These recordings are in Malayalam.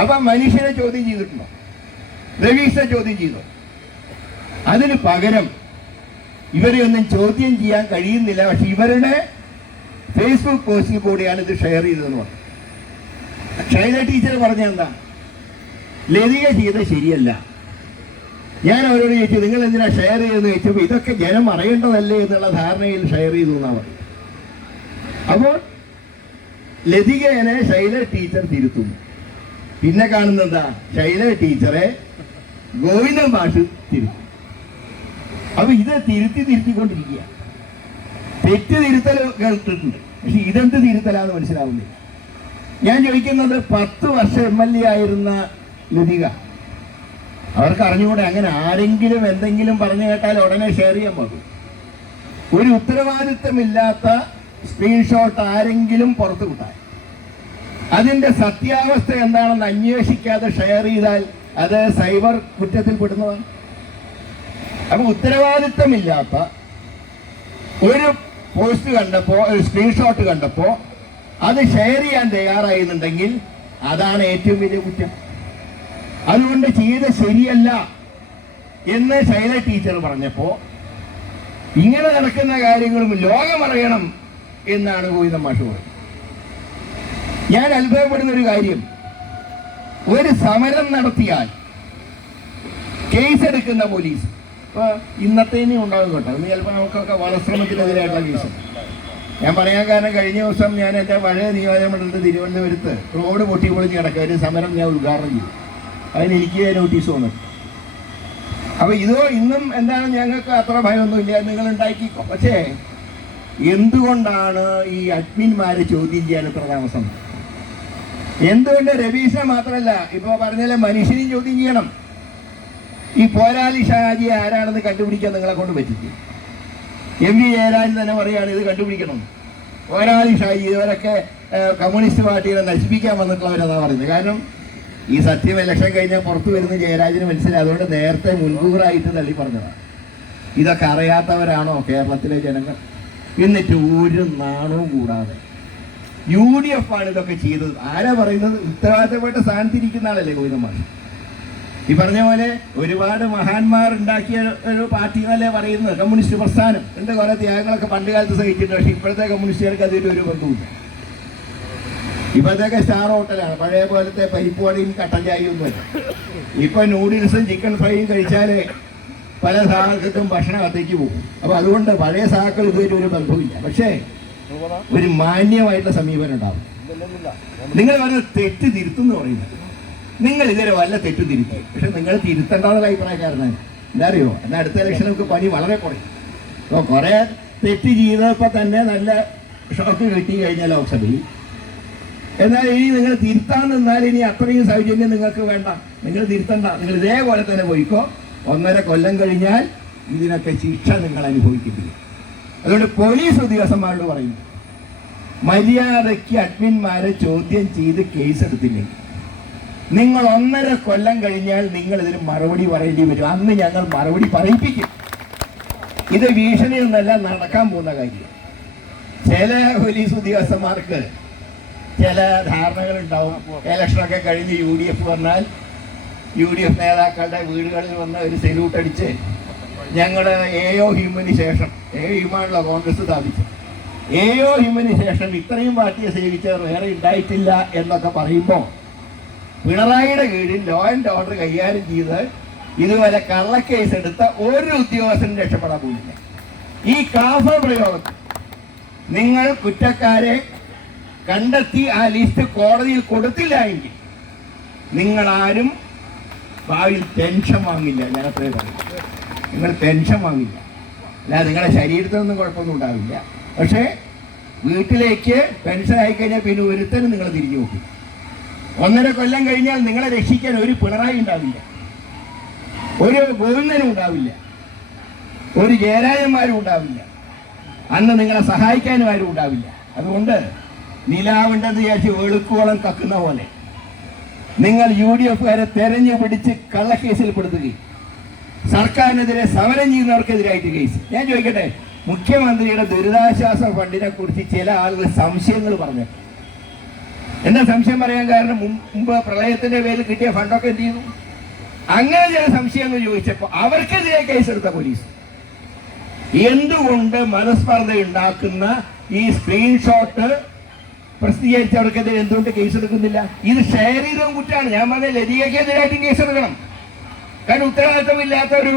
അപ്പൊ മനുഷ്യനെ ചോദ്യം ചെയ്തിട്ടുണ്ടോ? രവീഷിനെ ചോദ്യം ചെയ്തു? അതിന് പകരം ഇവരെ ഒന്നും ചോദ്യം ചെയ്യാൻ കഴിയുന്നില്ല. പക്ഷെ ഇവരുടെ ഫേസ്ബുക്ക് പോസ്റ്റിൽ കൂടിയാണ് ഇത് ഷെയർ ചെയ്തതെന്ന് പറഞ്ഞു. ഷൈല ടീച്ചർ പറഞ്ഞ എന്താ? ലതിക ചെയ്ത ശരിയല്ല. ഞാൻ അവരോട് ചോദിച്ചു നിങ്ങൾ എന്തിനാ ഷെയർ ചെയ്തെന്ന് ചോദിച്ചപ്പോൾ ഇതൊക്കെ ജനം അറിയേണ്ടതല്ലേ എന്നുള്ള ധാരണയിൽ ഷെയർ ചെയ്തു എന്നാ പറഞ്ഞു. അപ്പോൾ ലതികേനെ ശൈല ടീച്ചർ തിരുത്തുന്നു. പിന്നെ കാണുന്നതാ ശൈല ടീച്ചറെ ഗോവിന്ദൻ മാഷ് തിരുത്തി. അപ്പൊ ഇത് തിരുത്തി തിരുത്തിക്കൊണ്ടിരിക്കുക. തെറ്റ് തിരുത്തൽ കേട്ടിട്ടുണ്ട് പക്ഷെ ഇതെന്ത് തിരുത്തലാന്ന് മനസ്സിലാവുന്നില്ല. ഞാൻ ചോദിക്കുന്നത് പത്ത് വർഷം എം എൽ എ ആയിരുന്ന ലതിക. അവർക്ക് അറിഞ്ഞുകൂടെ അങ്ങനെ ആരെങ്കിലും എന്തെങ്കിലും പറഞ്ഞു കേട്ടാൽ ഉടനെ ഷെയർ ചെയ്യാൻ പോകും. ഒരു ഉത്തരവാദിത്തമില്ലാത്ത സ്ക്രീൻഷോട്ട് ആരെങ്കിലും പുറത്തു വിട്ടാൽ അതിന്റെ സത്യാവസ്ഥ എന്താണെന്ന് അന്വേഷിക്കാതെ ഷെയർ ചെയ്താൽ അത് സൈബർ കുറ്റത്തിൽ പെടുന്നതാണ് അപ്പൊ ഉത്തരവാദിത്തമില്ലാത്ത ഒരു പോസ്റ്റ് കണ്ടപ്പോ ഒരു സ്ക്രീൻഷോട്ട് കണ്ടപ്പോ അത് ഷെയർ ചെയ്യാൻ തയ്യാറായിരുന്നുണ്ടെങ്കിൽ അതാണ് ഏറ്റവും വലിയ കുറ്റം. അതുകൊണ്ട് ചെയ്ത ശരിയല്ല എന്ന് ശൈല ടീച്ചർ പറഞ്ഞപ്പോ ഇങ്ങനെ നടക്കുന്ന കാര്യങ്ങളും ലോകം അറിയണം എന്നാണ് ഗോവിന്ദ മാഷ് പറയുന്നത്. ഞാൻ അത്ഭുതപ്പെടുന്ന ഒരു കാര്യം. ഒരു സമരം നടത്തിയാൽ കേസ് എടുക്കുന്ന പോലീസ് ഇപ്പൊ ഇന്നത്തേനും ഉണ്ടാകും കേട്ടോ. ഇന്ന് ചിലപ്പോൾ നമുക്കൊക്കെ വളശ്രമത്തിനെതിരായിട്ടുള്ള കേസ് ഞാൻ പറയാൻ കാരണം കഴിഞ്ഞ ദിവസം ഞാൻ എന്റെ പഴയ നിയോജകമണ്ഡലത്തിൽ തിരുവനന്തപുരത്ത് റോഡ് പൊട്ടി പൊളിഞ്ഞ് കിടക്കുക. ഒരു സമരം ഞാൻ ഉദ്ഘാടനം ചെയ്തു. അതിന് എനിക്ക് നോട്ടീസ് വന്നു. അപ്പൊ ഇതോ ഇന്നും എന്താണ് ഞങ്ങൾക്ക് അത്ര ഭയമൊന്നുമില്ല. നിങ്ങൾ ഉണ്ടാക്കിക്കോ. പക്ഷേ എന്തുകൊണ്ടാണ് ഈ അഡ്മിന്മാരെ ചോദ്യം ചെയ്യാൻ ഇത്ര താമസം? എന്തുകൊണ്ട് രവീശനെ മാത്രമല്ല ഇപ്പൊ പറഞ്ഞാലും മനുഷ്യനെയും ചോദ്യം ചെയ്യണം. ഈ പോരാളി ഷാജി ആരാണെന്ന് കണ്ടുപിടിക്കാൻ നിങ്ങളെ കൊണ്ട് പറ്റിക്കും എം വി ജയരാജൻ തന്നെ പറയുകയാണ് ഇത് കണ്ടുപിടിക്കണം. പോരാളി ഷാജി ഇവരൊക്കെ കമ്മ്യൂണിസ്റ്റ് പാർട്ടിയെ നശിപ്പിക്കാൻ വന്നിട്ടുള്ളവരെന്നാണ് പറയുന്നത്. കാരണം ഈ സത്യം ഇലക്ഷൻ കഴിഞ്ഞാൽ പുറത്തു വരുന്ന ജയരാജന് മനസ്സിലായി. അതുകൊണ്ട് നേരത്തെ മുൻകൂറായിട്ട് തള്ളി പറഞ്ഞതാണ് ഇതൊക്കെ അറിയാത്തവരാണോ കേരളത്തിലെ ജനങ്ങൾ? എന്നിട്ട് ഒരു നാണവും കൂടാതെ. യു ഡി എഫ് ആണ് ഇതൊക്കെ ചെയ്തത്. ആരാ പറയുന്നത്? ഉത്തരവാദിത്തപ്പെട്ട സ്ഥാനത്തിരിക്കുന്ന ആളല്ലേ ഗോവിന്ദമാർ ഈ പറഞ്ഞ പോലെ ഒരുപാട് മഹാന്മാർ ഉണ്ടാക്കിയ ഒരു പാർട്ടി എന്നല്ലേ പറയുന്നത്? കമ്മ്യൂണിസ്റ്റ് പ്രസ്ഥാനം. ഉണ്ട് കുറെ ത്യാഗങ്ങളൊക്കെ പണ്ട് കാലത്ത് സഹിച്ചിട്ടുണ്ട്. പക്ഷെ ഇപ്പോഴത്തെ കമ്മ്യൂണിസ്റ്റുകാർക്ക് അതിൽ ഒരു ബന്ധവുമില്ല ഇപ്പോഴത്തേക്ക് സ്റ്റാർ ഹോട്ടലാണ്. പഴയ പോലത്തെ പരിപ്പുവടയും കട്ടൻ ചായയും ഒന്നുമല്ല ഇപ്പൊ നൂഡിൽസും ചിക്കൻ ഫ്രൈയും കഴിച്ചാലേ പല സാഹചര്യത്തും ഭക്ഷണം കത്തേക്ക് പോകും. അപ്പൊ അതുകൊണ്ട് പഴയ സാഹക്കൾ ഇതുവരെ ഒരു ബന്ധവുമില്ല. പക്ഷേ ഒരു മാന്യമായിട്ടുള്ള സമീപനം ഉണ്ടാവും. നിങ്ങൾ പറഞ്ഞ തെറ്റ് തിരുത്തും എന്ന് പറയുന്നത്. നിങ്ങൾ ഇതുവരെ വല്ല തെറ്റ് തിരുത്തി. പക്ഷെ നിങ്ങൾ തിരുത്തേണ്ടെന്നുള്ള അഭിപ്രായക്കാരനാണ് എന്താ അറിയോ എന്നാൽ അടുത്ത ഇലക്ഷൻ നമുക്ക് പണി വളരെ കുറയും. അപ്പോൾ കുറെ തെറ്റ് ചെയ്തപ്പോൾ തന്നെ നല്ല ഷോക്ക് കിട്ടി കഴിഞ്ഞ ലോക്സഭയിൽ. എന്നാൽ ഇനി നിങ്ങൾ തിരുത്താൻ നിന്നാൽ ഇനി അത്രയും സൗജന്യം നിങ്ങൾക്ക് വേണ്ട. നിങ്ങൾ തിരുത്തണ്ട. നിങ്ങൾ ഇതേപോലെ തന്നെ പോയിക്കോ. ഒന്നര കൊല്ലം കഴിഞ്ഞാൽ ഇതിനൊക്കെ ശിക്ഷ നിങ്ങൾ അനുഭവിക്കില്ല അതുകൊണ്ട് പോലീസ് ഉദ്യോഗസ്ഥന്മാരോട് പറയുന്നു മര്യാദയ്ക്ക് അഡ്മിന്മാരെ ചോദ്യം ചെയ്ത് കേസ് എടുത്തില്ലെങ്കിൽ നിങ്ങൾ ഒന്നര കൊല്ലം കഴിഞ്ഞാൽ നിങ്ങൾ ഇതിന് മറുപടി പറയേണ്ടി വരും. അന്ന് ഞങ്ങൾ മറുപടി പറയിപ്പിക്കും. ഇത് ഭീഷണിയൊന്നല്ല നടക്കാൻ പോകുന്ന കാര്യം. ചില പോലീസ് ഉദ്യോഗസ്ഥന്മാർക്ക് ചില ധാരണകൾ ഉണ്ടാവും. ഇലക്ഷനൊക്കെ കഴിഞ്ഞ് യു ഡി എഫ് വന്നാൽ യു ഡി എഫ് നേതാക്കളുടെ വീടുകളിൽ വന്ന് ഒരു സല്യൂട്ട് അടിച്ച് ഞങ്ങൾ എയോ ഹ്യൂമന് ശേഷം എ ഹ്യൂമാനുള്ള കോൺഗ്രസ് സ്ഥാപിച്ചത് എയോ ഹ്യൂമന് ശേഷം ഇത്രയും പാർട്ടിയെ സേവിച്ചവർ വേറെ ഉണ്ടായിട്ടില്ല എന്നൊക്കെ പറയുമ്പോൾ പിണറായിയുടെ കീഴിൽ ലോ ആൻഡ് ഓർഡർ കൈകാര്യം ചെയ്ത് ഇതുവരെ കള്ളക്കേസ് എടുത്ത ഒരു ഉദ്യോഗസ്ഥനും രക്ഷപ്പെടാൻ പോയില്ല. ഈ കാഫ പ്രയോഗത്തിൽ നിങ്ങൾ കുറ്റക്കാരെ കണ്ടെത്തി ആ ലിസ്റ്റ് കോടതിയിൽ കൊടുത്തില്ല എങ്കിൽ നിങ്ങളാരും ഭാവിയിൽ ടെൻഷൻ വാങ്ങില്ല. പറയും നിങ്ങൾ പെൻഷൻ വാങ്ങില്ല. അല്ലാതെ നിങ്ങളുടെ ശരീരത്തിനൊന്നും കുഴപ്പമൊന്നും ഉണ്ടാവില്ല. പക്ഷേ വീട്ടിലേക്ക് പെൻഷൻ ആയിക്കഴിഞ്ഞാൽ പിന്നെ ഒരുത്തനും നിങ്ങൾ തിരിഞ്ഞു നോക്കും. ഒന്നര കൊല്ലം കഴിഞ്ഞാൽ നിങ്ങളെ രക്ഷിക്കാൻ ഒരു പിണറായി ഉണ്ടാവില്ല. ഒരു ഗോവിന്ദനും ഉണ്ടാവില്ല. ഒരു ജയരാജന്മാരും ഉണ്ടാവില്ല. അന്ന് നിങ്ങളെ സഹായിക്കാനും ആരും ഉണ്ടാവില്ല. അതുകൊണ്ട് നിലാവുണ്ടെന്ന് വിചാരിച്ച് വെളുക്കോളം കക്കുന്ന പോലെ നിങ്ങൾ യു ഡി എഫുകാരെ തെരഞ്ഞു പിടിച്ച് കള്ളക്കേസിൽ പെടുത്തുകയും സർക്കാരിനെതിരെ സമരം ചെയ്യുന്നവർക്കെതിരായിട്ട് കേസ്. ഞാൻ ചോദിക്കട്ടെ മുഖ്യമന്ത്രിയുടെ ദുരിതാശ്വാസ ഫണ്ടിനെ കുറിച്ച് ചില ആളുകൾ സംശയങ്ങൾ പറഞ്ഞു. എന്താ സംശയം പറയാൻ കാരണം? മുമ്പ് പ്രളയത്തിന്റെ പേരിൽ കിട്ടിയ ഫണ്ടൊക്കെ എന്ത് ചെയ്യുന്നു? അങ്ങനെ ചില സംശയങ്ങൾ ചോദിച്ചപ്പോൾ അവർക്കെതിരെ കേസെടുത്ത പോലീസ്. എന്തുകൊണ്ട് മനസ്പർദ്ധ ഉണ്ടാക്കുന്ന ഈ സ്ക്രീൻഷോട്ട് പ്രസിദ്ധീകരിച്ചവർക്കെതിരെ എന്തുകൊണ്ട് കേസെടുക്കുന്നില്ല? ഇത് ഷെയർ ചെയ്തതും കുറ്റാണ് ഞാൻ പറഞ്ഞ ലതികയ്ക്കെതിരായിട്ടും കേസെടുക്കണം. കാരണം ഉത്തരവാദിത്തമില്ലാത്ത ഒരു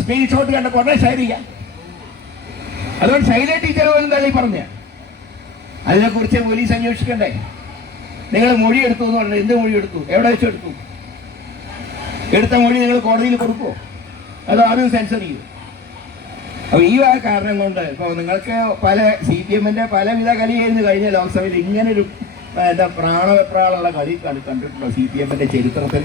സ്ക്രീൻഷോട്ട് കണ്ടപ്പോൾ ഉടനെ ശൈലിക. അതുകൊണ്ട് ശൈല ടീച്ചർ പോലും തള്ളി പറഞ്ഞ? അതിനെക്കുറിച്ച് പോലീസ് അന്വേഷിക്കണ്ടേ? നിങ്ങൾ മൊഴി എടുത്തു എന്ന് പറഞ്ഞു എന്ത് മൊഴി എടുത്തു? എവിടെ വെച്ച് എടുത്തു? എടുത്ത മൊഴി നിങ്ങൾ കോടതിയിൽ കൊടുക്കുമോ അതോ ആരും സെൻസർ ചെയ്യും? അപ്പൊ ഈ കാരണം കൊണ്ട് ഇപ്പോൾ നിങ്ങൾക്ക് പല സി പി എമ്മിന്റെ പലവിധ കളിയായിരുന്നു കഴിഞ്ഞ ലോക്സഭയിൽ ഇങ്ങനൊരു എന്താ പ്രാണവെപ്രാളുള്ള കളി കണ്ടിട്ടുണ്ടോ? സി പി എമ്മിന്റെ ചരിത്രത്തിൽ